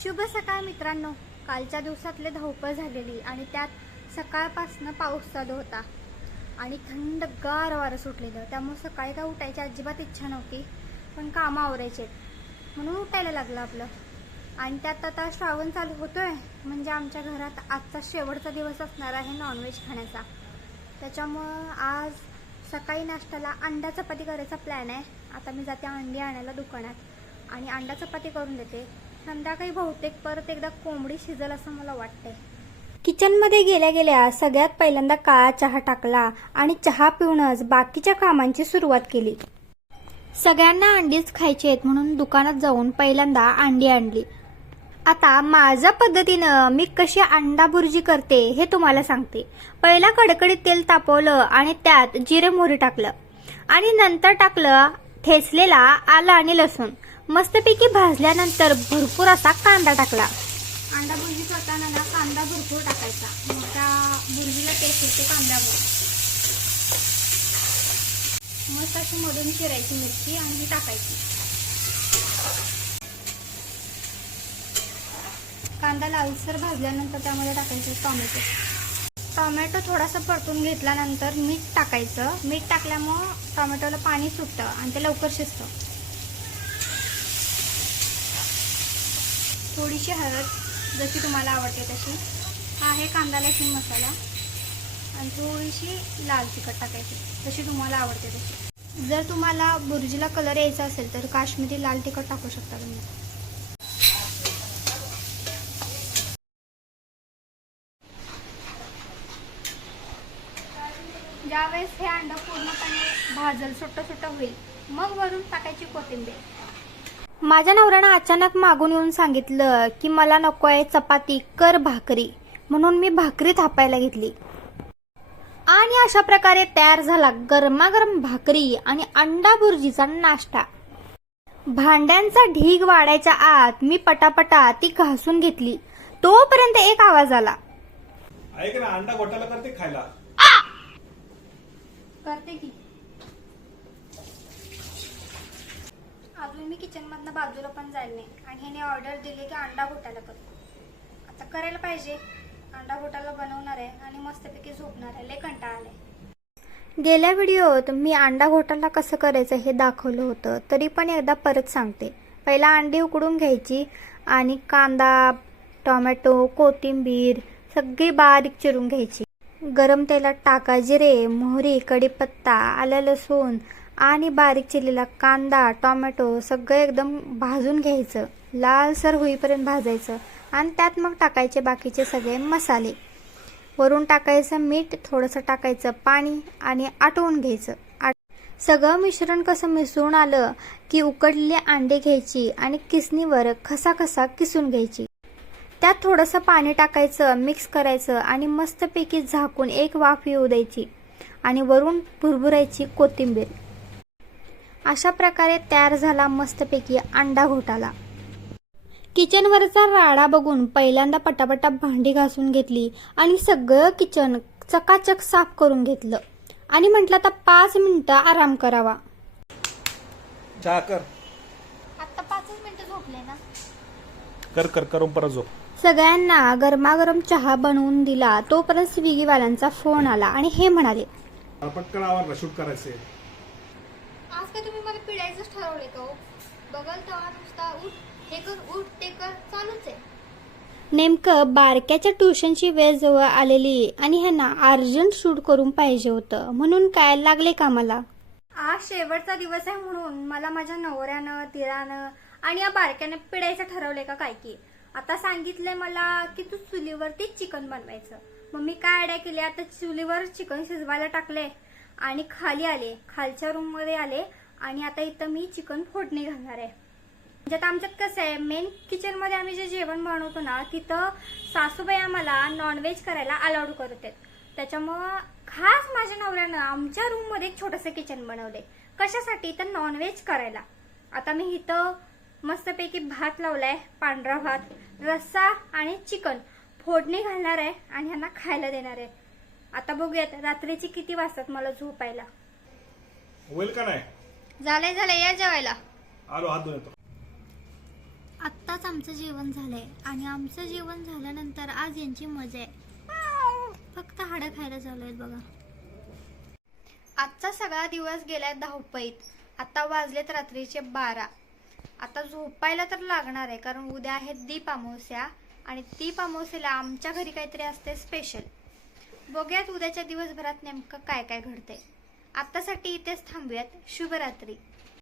शुभ सकाळ मित्रांनो. कालच्या दिवसातले धावपळ झालेली आणि त्यात सकाळपासनं पाऊस चालू होता. आणि थंडगार वारं सुटलेलं. त्यामुळे सकाळी काय उठायची अजिबात इच्छा नव्हती पण कामं आवरायचे. म्हणून उठायला लागलं आपलं. आणि त्यात आता श्रावण चालू होतोय. म्हणजे आमच्या घरात आजचा शेवटचा दिवस असणार आहे नॉनव्हेज खाण्याचा. त्याच्यामुळं आज सकाळी नाश्त्याला अंडा चपाती करायचा प्लॅन आहे. आता मी जाते अंडी आणायला दुकानात. आणि अंडा चपाती करून देते. संध्याकाळी बहुतेक परत एकदा कोंबडी शिजल असं मला वाटतंय. किचनमध्ये गेल्या गेल्या सगळ्यात पहिल्यांदा काळा चहा टाकला आणि चहा पिऊनच बाकीच्या कामांची सुरुवात केली. सगळ्यांना अंडीच खायची आहेत म्हणून दुकानात जाऊन पहिल्यांदा अंडी आणली. आता माझ्या पद्धतीनं मी कशी अंडा भुर्जी करते हे तुम्हाला सांगते. पहिला कडकडीत तेल तापवलं आणि त्यात जिरे मोहरी टाकलं. आणि नंतर टाकलं ठेचलेला आलं आणि लसूण. मस्तपैकी भाजल्यानंतर भरपूर असा कांदा टाकला. कांदा भुर्जी करताना ना कांदा भरपूर टाकायचा. मग त्या भुर्जीला टेस्ट येते कांद्यावर. मस्त अशी मधून चिरायची मिरची आणि ही टाकायची. कांदा लालसर भाजल्यानंतर त्यामध्ये टाकायचं टोमॅटो. टोमॅटो थोडासा परतून घेतल्यानंतर मीठ टाकायचं. मीठ टाकल्यामुळं टोमॅटोला पाणी सुटतं आणि ते लवकर शिजतं. थोडीशी हळद जशी तुम्हाला आवडते तशी. हा आहे कांदा लसूण मसाला. आणि थोडीशी लाल तिखट टाकायची जशी तुम्हाला आवडते तशी. जर तुम्हाला बुर्जीला कलर यायचा असेल तर काश्मीरी लाल तिखट टाकू शकता तुम्ही. ज्यावेळेस हे अंड पूर्णपणे भाजल सुट्ट सुट्ट होईल मग वरून टाकायची कोथिंबीर. माझ्या नवऱ्यानं अचानक मागून येऊन सांगितलं की मला नको आहे चपाती कर भाकरी. म्हणून मी भाकरी थापायला घेतली. आणि अशा प्रकारे तयार झाला गरमागरम भाकरी आणि अंडा भुर्जीचा नाश्ता. भांड्यांचा ढीग वाढायच्या आत मी पटापटा ती घासून घेतली. तोपर्यंत एक आवाज आला. ऐक ना अंडा घोटाला करते खायला? करते की. किचनमधनं किचन मधनं बाजूला पण जायला नाही. आणि ह्याने ऑर्डर दिली की अंडा घोटाला करतो. आता करायला पाहिजे. अंडा घोटाला बनवणार आहे आणि मस्तपैकी झोपणार आहे. लय कंटाळा आलाय. गेल्या व्हिडिओत मी अंडा घोटाला कसं करायचं हे दाखवलं होतं. तरी पण एकदा परत सांगते. पहिला अंडी उकडून घ्यायची आणि कांदा टोमॅटो कोथिंबीर सगळी बारीक चिरून घ्यायची. गरम तेलात टाका जिरे मोहरी कढीपत्ता आलं लसूण आणि बारीक चिरलेला कांदा टोमॅटो सगळं एकदम भाजून घ्यायचं. लालसर होईपर्यंत भाजायचं आणि त्यात मग टाकायचे बाकीचे सगळे मसाले. वरून टाकायचं मीठ थोडंसं टाकायचं पाणी आणि आटवून घ्यायचं. आट सगळं मिश्रण कसं मिसळून आलं की उकडलेली अंडे घ्यायची आणि किसणीवर खसा खसा किसून घ्यायची. त्यात थोडंसं पाणी टाकायचं मिक्स करायचं आणि मस्तपैकी झाकून एक वाफ येऊ द्यायची आणि वरून भुरभुरायची कोथिंबीर. अशा प्रकारे तयार झाला मस्तपैकी अंडा घोटाला. किचनवरचा राडा बघून पहिल्यांदा पटापटा भांडी घासून घेतली आणि सगळं किचन चकाचक साफ करून घेतलं. आणि म्हटलं आता पाच मिनिटं आराम करावा. चहा कर आता पाचच मिनिटं झोपले ना कर कर करून परत झोप. सगळ्यांना गरमागरम चहा बनवून दिला तोपर्यंत स्विगीवाल्यांचा फोन आला आणि हे म्हणाले मला पटकन आवडला शूट करायचे आज काय तुम्ही मला पिडायचंच ठरवले का हो? बघल तेव्हा नुसता उठ हे कर उठ ते कर चालूच आहे. नेमकं बारक्याच्या ट्युशनची वेळ जवळ आलेली आणि ह्यांना अर्जंट शूट करून पाहिजे होतं. म्हणून काय लागले कामाला? आज शेवटचा दिवस आहे म्हणून मला माझ्या नवऱ्यानं तिरानं आणि या बारक्याने पिडायचं ठरवलंय का काय की? आता सांगितलंय मला की तू चुलीवरतीच चिकन बनवायचं. मग मी काय आयडिया केली आता चुलीवर चिकन शिजवायला टाकले आणि खाली आले खालच्या रूममध्ये आले आणि आता इथं मी चिकन फोडणी घालणार आहे. म्हणजे आता आमच्यात कसं आहे मेन किचनमध्ये आम्ही जे जेवण बनवतो ना तिथं सासूबाई आम्हाला नॉनव्हेज करायला अलाउड आहेत. त्याच्यामुळं खास माझ्या नवऱ्यानं आमच्या रूममध्ये एक छोटंसं किचन बनवले कशासाठी? तर नॉनव्हेज करायला. आता मी इथं मस्तपैकी भात लावलाय पांढरा भात रस्सा आणि चिकन. फोडणी घालणार आहे आणि ह्यांना खायला देणार आहे. आता बघूयात रात्रीची किती वाजतात मला झोपायला. होईल का नाही? झालंय झालंय या जेवायला. आलो हात धुवून येतो. आत्ताच आमचं जेवण झालंय आणि आमचं जेवण झाल्यानंतर आज यांची मजा आहे. फक्त हाडं खायला चालू आहेत बघा. आजचा सगळा दिवस गेलाय धावपळीत. आता वाजलेत रात्रीचे बारा. आता झोपायला तर लागणार आहे कारण उद्या आहे दीप अमावस्या आणि दीप अमावस्याला आमच्या घरी काहीतरी असते स्पेशल बघूयात उद्याच्या दिवसभरात नेमकं काय काय घडते आत्तासाठी इथेच थांबूयात. शुभरात्री.